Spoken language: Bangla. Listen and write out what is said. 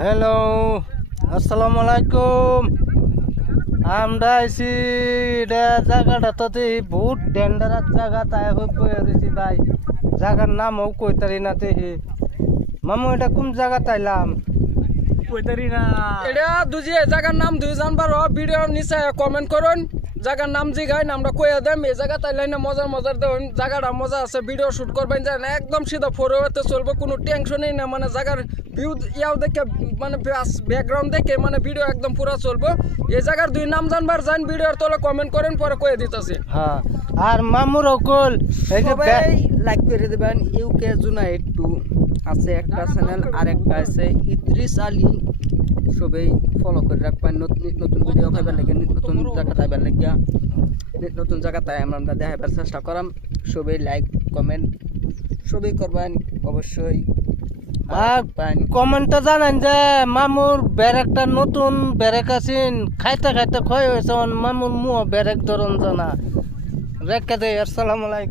হ্যালো, আসসালামু আলাইকুম। আমরা আইছি এটা জায়গাটা তো বহুত ডেঞ্জারাস জায়গা, তাই হয়েছি ভাই। জায়গার নামও কইতারি না দেখি। মামু এটা কোন জায়গা তাইলাম? এটা দুজি জায়গার নাম দুই জানবার ভিডিওর নিচে কমেন্ট করুন। জায়গার নাম জিগাই নামটা কইয়া দেন। এই জায়গা তাইলে না মজার মজার দেন, জায়গাটা মজা আছে, ভিডিও শুট করবেন যায় না, একদম সিধা ফরওয়ার্ডে চলবে, কোনো টেনশনই না। মানে জায়গার ভিউ ইয়াও দেখে মানে ব্যাকগ্রাউন্ড দেখে মানে ভিডিও একদম পুরো চলবে। এই জায়গার দুই নাম জানবার যান, ভিডিওর তলে কমেন্ট করেন, পরে কয়ে দিতেছি। হ্যাঁ, আর মামুর অকল এই যে সবাই লাইক করে দেবেন। ইউকে জুনাইড 2 আছে একটা চ্যানেল, আর একটা আছে ইদ্রিস আলী। সবাই ফলো করে রাখবেন, নতুন ভিডিও পাইবার লাগে, নতুন জায়গা পাইবার লাগিয়া, নতুন জায়গা তাই আমরা দেখাবার চেষ্টা করাম। সবাই লাইক কমেন্ট সবাই করবেন অবশ্যই। আর কমেন্টটা জানেন যে মামুর ব্যারেকটা নতুন ব্যারেক আছেন, খাইতে খাইতে ক্ষয় হয়েছে। মামুর মুহ ব্যারেক ধরন জানা রেখে দেয়। আসসালামু আলাইকুম।